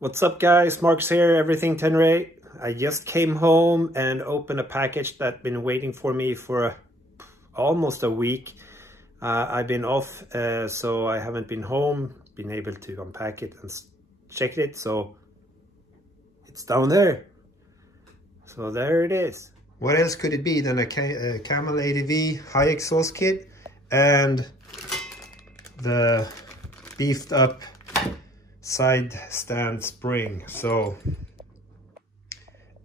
What's up guys, Mark's here, Everything Tenere. I just came home and opened a package that's been waiting for me for almost a week. I've been off, so I haven't been home, been able to unpack it and check it, so it's down there. So there it is. What else could it be than a Camel ADV High Exhaust kit and the beefed up side stand spring. So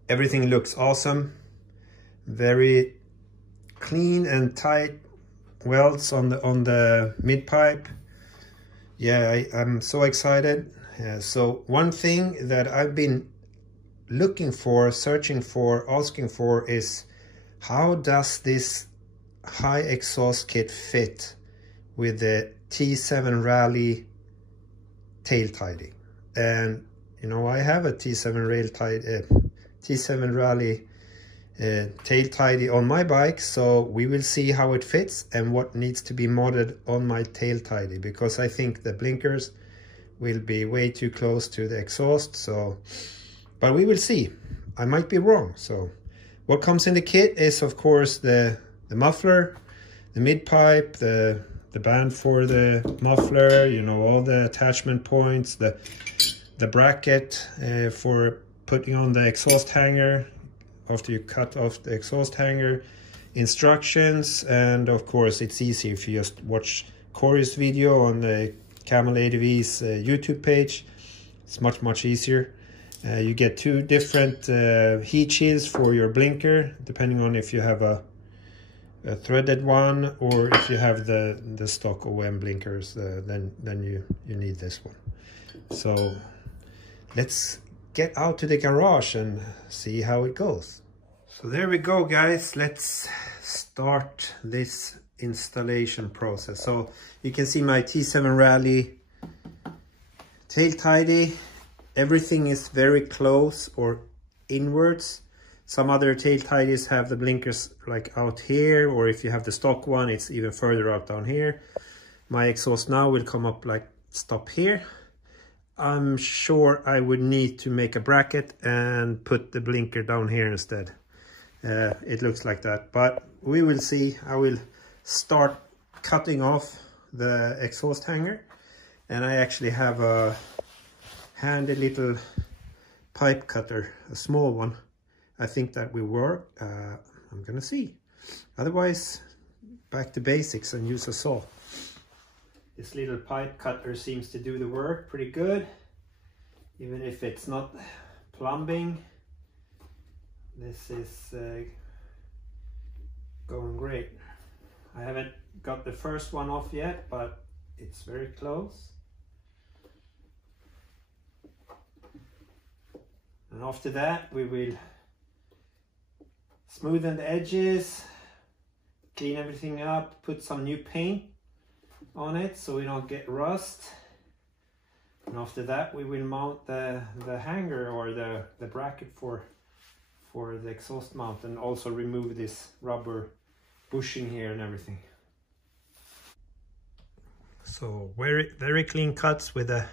everything looks awesome, very clean and tight welds on the mid pipe. Yeah, I'm so excited. So one thing that I've been looking for, searching for, asking for is how does this high exhaust kit fit with the T7Rally Tail tidy? And you know, I have a T7Rally tail tidy on my bike, so we will see how it fits and what needs to be modded on my tail tidy, because I think the blinkers will be way too close to the exhaust. So but we will see, I might be wrong. So what comes in the kit is of course the muffler, the mid pipe, the band for the muffler, you know, all the attachment points, the bracket for putting on the exhaust hanger after you cut off the exhaust hanger, instructions, and of course it's easy if you just watch Corey's video on the Camel ADV's YouTube page. It's much easier. You get two different heat shields for your blinker, depending on if you have a threaded one or if you have the stock OM blinkers, then you need this one. So let's get out to the garage and see how it goes. So there we go guys, let's start this installation process. So you can see my T7Rally tail tidy. Everything is very close or inwards. Some other tail tidies have the blinkers like out here, or if you have the stock one, it's even further out down here. My exhaust now will come up like stop here. I'm sure I would need to make a bracket and put the blinker down here instead. It looks like that, but we will see. I will start cutting off the exhaust hanger, and I actually have a handy little pipe cutter, a small one. I think that will work. I'm gonna see. Otherwise, back to basics and use a saw. This little pipe cutter seems to do the work pretty good, even if it's not plumbing. This is going great. I haven't got the first one off yet, but it's very close. And after that, we will smoothen the edges, clean everything up, put some new paint on it so we don't get rust. And after that, we will mount the hanger or the bracket for the exhaust mount, and also remove this rubber bushing here and everything. So very clean cuts with a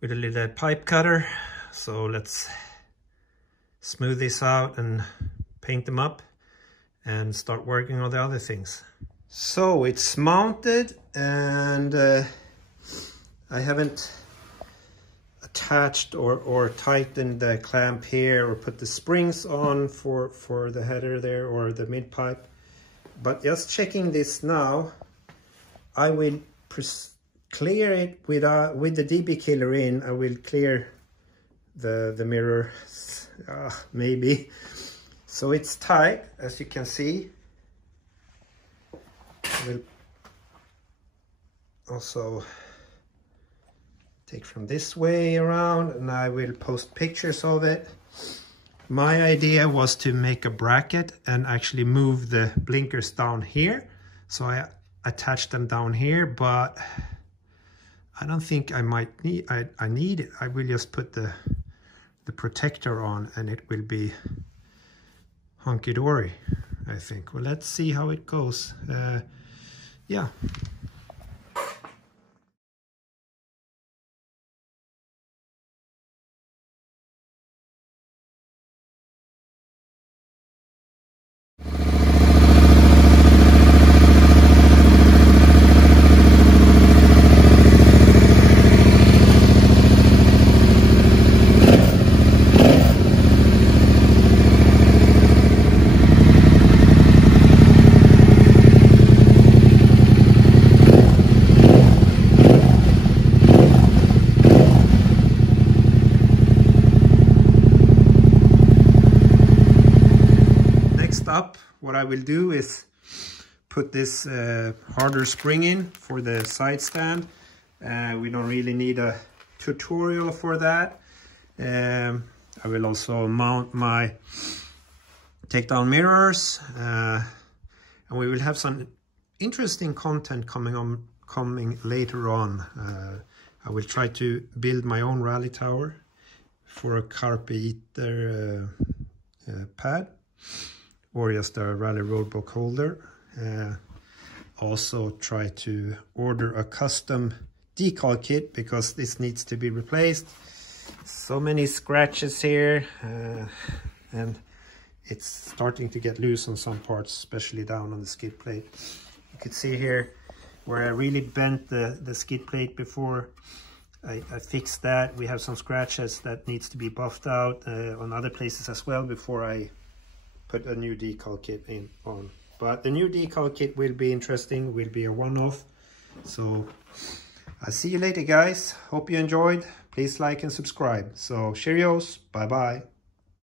little pipe cutter. So let's smooth this out and paint them up and start working on the other things. So it's mounted, and I haven't attached or tightened the clamp here or put the springs on for the header there or the mid pipe. But just checking this now, I will clear it with the DB killer in. I will clear the mirror, maybe. So it's tight, as you can see. I will also take from this way around, and I will post pictures of it. My idea was to make a bracket and actually move the blinkers down here. So I attached them down here, but I don't think I might need, I need it. I will just put the protector on and it will be hunky-dory, I think. Well, let's see how it goes. Yeah. I will do is put this harder spring in for the side stand. We don't really need a tutorial for that. I will also mount my takedown mirrors, and we will have some interesting content coming later on. I will try to build my own rally tower for a carpet eater pad, or just a rally roadbook holder. Also try to order a custom decal kit, because this needs to be replaced. So many scratches here, and it's starting to get loose on some parts, especially down on the skid plate. You can see here where I really bent the skid plate before I fixed that. We have some scratches that needs to be buffed out on other places as well before I put a new decal kit on. But the new decal kit will be interesting, will be a one-off. So I'll see you later, guys. Hope you enjoyed. Please like and subscribe. So cheerios, bye bye.